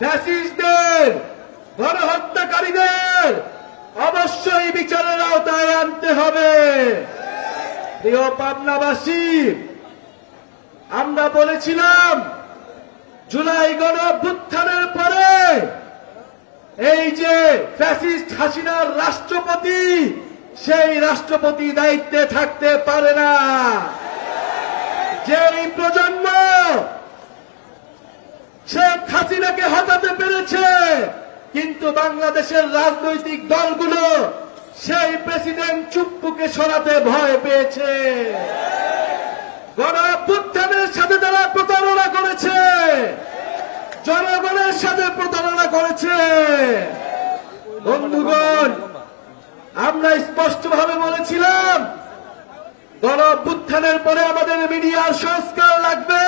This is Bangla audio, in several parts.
ফ্যাসিস্টদের, গণহত্যাকারীদের অবশ্যই বিচারের আওতায় আনতে হবে। প্রিয় পাবনাবাসী, আমরা বলেছিলাম জুলাই গণ অভ্যুত্থানের পরে এই যে ফ্যাসিস্ট হাসিনার রাষ্ট্রপতি, সেই রাষ্ট্রপতি দায়িত্বে থাকতে পারে না। যেই প্রজন্ম শেখ হাসিনাকে হটাতে পেরেছে, কিন্তু বাংলাদেশের রাজনৈতিক দলগুলো সেই প্রেসিডেন্ট চুপ্পুকে সরাতে ভয় পেয়েছে। গণ অভ্যুত্থানের সাথে যারা প্রতারণা করেছে, জনগণের সাথে প্রতারণা করেছে, বন্ধুগণ, আমরা স্পষ্টভাবে বলেছিলাম গণ অভ্যুত্থানের পরে আমাদের মিডিয়ার সংস্কার লাগবে,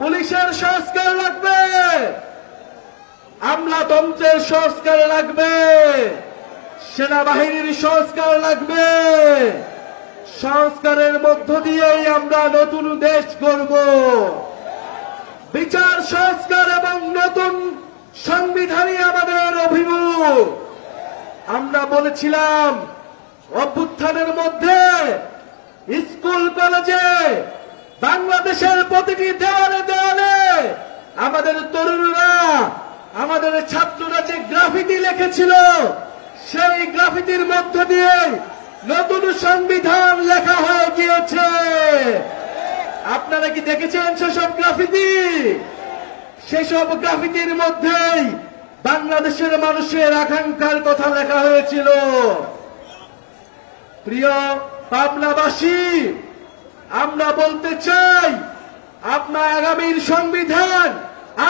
পুলিশের সংস্কার লাগবে, আমলাতন্ত্রের সংস্কার লাগবে, সেনাবাহিনীর সংস্কার লাগবে। সংস্কারের মধ্য দিয়েই আমরা নতুন দেশ গড়ব। বিচার সংস্কার এবং নতুন সংবিধানই আমাদের অভিমুখ। আমরা বলেছিলাম অভ্যুত্থানের মধ্যে স্কুল কলেজে, বাংলাদেশের প্রতিটি দেওয়ালে দেওয়ালে আমাদের তরুণরা, আমাদের ছাত্ররা যে গ্রাফিতি লিখেছিল, সেই গ্রাফিতির মধ্য দিয়ে নতুন সংবিধান লেখা হয়ে গিয়েছে। আপনারা কি দেখেছেন সেসব গ্রাফিতি? সেসব গ্রাফিতির মধ্যেই বাংলাদেশের মানুষের আকাঙ্ক্ষার কথা লেখা হয়েছিল। প্রিয় পাবনাবাসী, আমরা বলতে চাই, আপনার আগামীর সংবিধান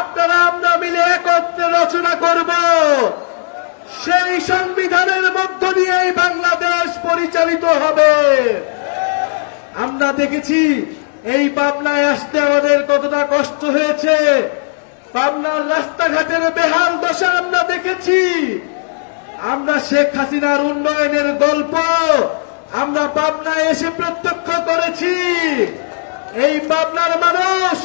আপনারা আমরা মিলে একত্রে রচনা করব। সেই সংবিধানের মধ্য দিয়েই বাংলাদেশ পরিচালিত হবে। আমরা দেখেছি এই পাবনায় আসতে আমাদের কতটা কষ্ট হয়েছে। পাবনার রাস্তাঘাটের বেহাল দশা আমরা দেখেছি। আমরা শেখ হাসিনার উন্নয়নের গল্প আমরা পাবনায় এসে প্রত্যক্ষ করেছি। এই পাবনার মানুষ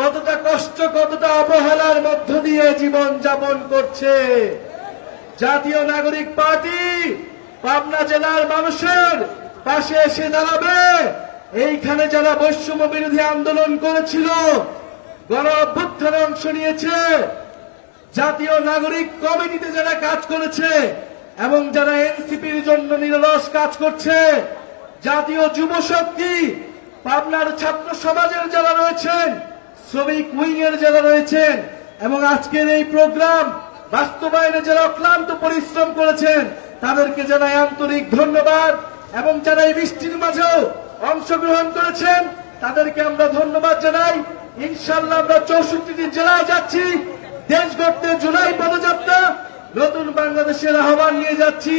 কতটা কষ্ট, কতটা অবহেলার মধ্য দিয়ে জীবন যাপন করছে। জাতীয় নাগরিক পার্টি পাবনা জেলার মানুষের পাশে এসে দাঁড়াবে। এইখানে যারা বৈষম্য বিরোধী আন্দোলন করেছিল, গণ অভ্যুত্থানে অংশ নিয়েছে, জাতীয় নাগরিক কমিটিতে যারা কাজ করেছে এবং যারা এনসিপির জন্য নিরলস কাজ করছে, জাতীয় যুব শক্তি, পাবনার ছাত্র সমাজের যারা রয়েছেন, শ্রমিক উইং এর যারা রয়েছেন এবং আজকের এই প্রোগ্রাম বাস্তবায়নে যারা অক্লান্ত পরিশ্রম করেছেন, তাদেরকে জানাই আন্তরিক ধন্যবাদ। এবং যারা এই বৃষ্টির মাঝেও অংশগ্রহণ করেছেন, তাদেরকে আমরা ধন্যবাদ জানাই। ইনশাআল্লাহ আমরা 64টি জেলায় যাচ্ছি। দেশ গড়তে জুলাই পদযাত্রা, নতুন বাংলাদেশের আহ্বান নিয়ে যাচ্ছি।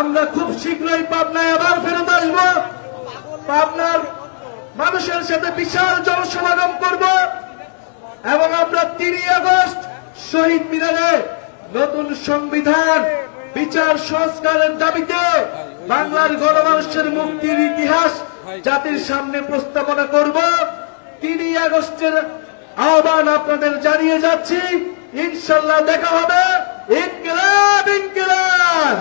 আমরা খুব শীঘ্রই পাবনায় আবার ফেরত আসব। পাবনার মানুষের সাথে বিশাল জনসমাগম করব এবং আমরা 3 আগস্ট শহীদ মিনারে নতুন সংবিধান, বিচার সংস্কারের দাবিতে বাংলার গণমানুষের মুক্তির ইতিহাস জাতির সামনে প্রস্তাবনা করব। 3 আগস্টের আহ্বান আপনাদের জানিয়ে যাচ্ছি। ইনশাআল্লাহ দেখা হবে। ইনকিলাব, ইনকিলাব।